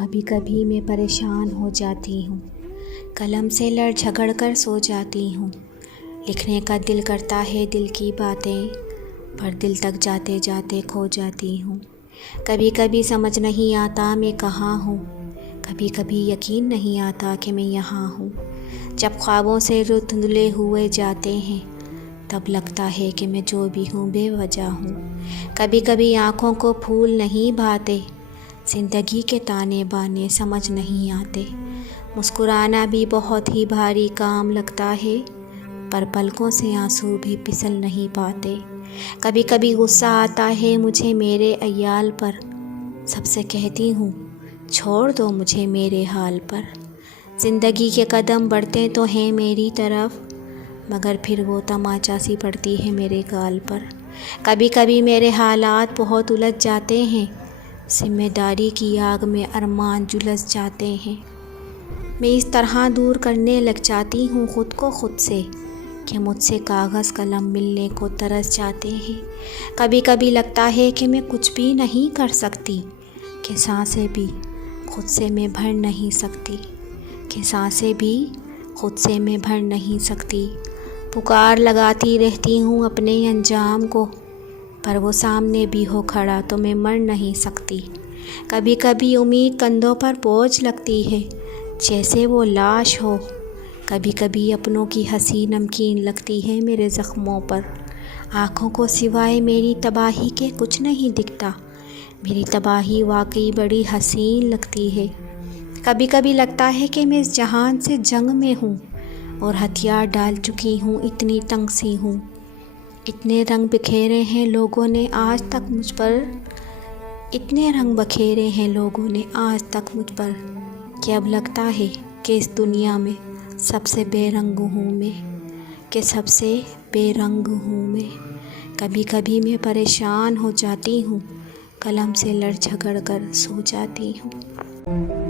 کبھی کبھی میں پریشان ہو جاتی ہوں، قلم سے لڑ جھگڑ کر سو جاتی ہوں۔ لکھنے کا دل کرتا ہے دل کی باتیں، پر دل تک جاتے جاتے کھو جاتی ہوں۔ کبھی کبھی سمجھ نہیں آتا میں کہاں ہوں، کبھی کبھی یقین نہیں آتا کہ میں یہاں ہوں۔ جب خوابوں سے روح دھندلے ہوئے جاتے ہیں، تب لگتا ہے کہ میں جو بھی ہوں بے وجہ ہوں۔ کبھی کبھی آنکھوں کو پھول نہیں بھاتے، زندگی کے تانے بانے سمجھ نہیں آتے۔ مسکرانا بھی بہت ہی بھاری کام لگتا ہے، پر پلکوں سے آنسو بھی پھسل نہیں پاتے۔ کبھی کبھی غصہ آتا ہے مجھے میرے عیال پر، سب سے کہتی ہوں چھوڑ دو مجھے میرے حال پر۔ زندگی کے قدم بڑھتے تو ہیں میری طرف، مگر پھر وہ تماچا سی پڑتی ہے میرے گال پر۔ کبھی کبھی میرے حالات بہت الجھ جاتے ہیں، ذمہ داری کی آگ میں ارمان جھلس جاتے ہیں۔ میں اس طرح دور کرنے لگ جاتی ہوں خود کو خود سے، کہ مجھ سے کاغذ قلم ملنے کو ترس جاتے ہیں۔ کبھی کبھی لگتا ہے کہ میں کچھ بھی نہیں کر سکتی، کہ سانسیں بھی خود سے میں بھر نہیں سکتی، کہ سانسیں بھی خود سے میں بھر نہیں سکتی۔ پکار لگاتی رہتی ہوں اپنے انجام کو، پر وہ سامنے بھی ہو کھڑا تو میں مر نہیں سکتی۔ کبھی کبھی امید کندھوں پر بوجھ لگتی ہے، جیسے وہ لاش ہو۔ کبھی کبھی اپنوں کی ہنسی نمکین لگتی ہے میرے زخموں پر۔ آنکھوں کو سوائے میری تباہی کے کچھ نہیں دکھتا، میری تباہی واقعی بڑی حسین لگتی ہے۔ کبھی کبھی لگتا ہے کہ میں اس جہان سے جنگ میں ہوں، اور ہتھیار ڈال چکی ہوں، اتنی تنگ سی ہوں۔ اتنے رنگ بکھیرے ہیں لوگوں نے آج تک مجھ پر، اتنے رنگ بکھیرے ہیں لوگوں نے آج تک مجھ پر، کہ اب لگتا ہے کہ اس دنیا میں سب سے بے رنگ ہوں میں، کہ سب سے بے رنگ ہوں میں۔ کبھی کبھی میں پریشان ہو جاتی ہوں، قلم سے لڑ جھگڑ کر سو جاتی ہوں۔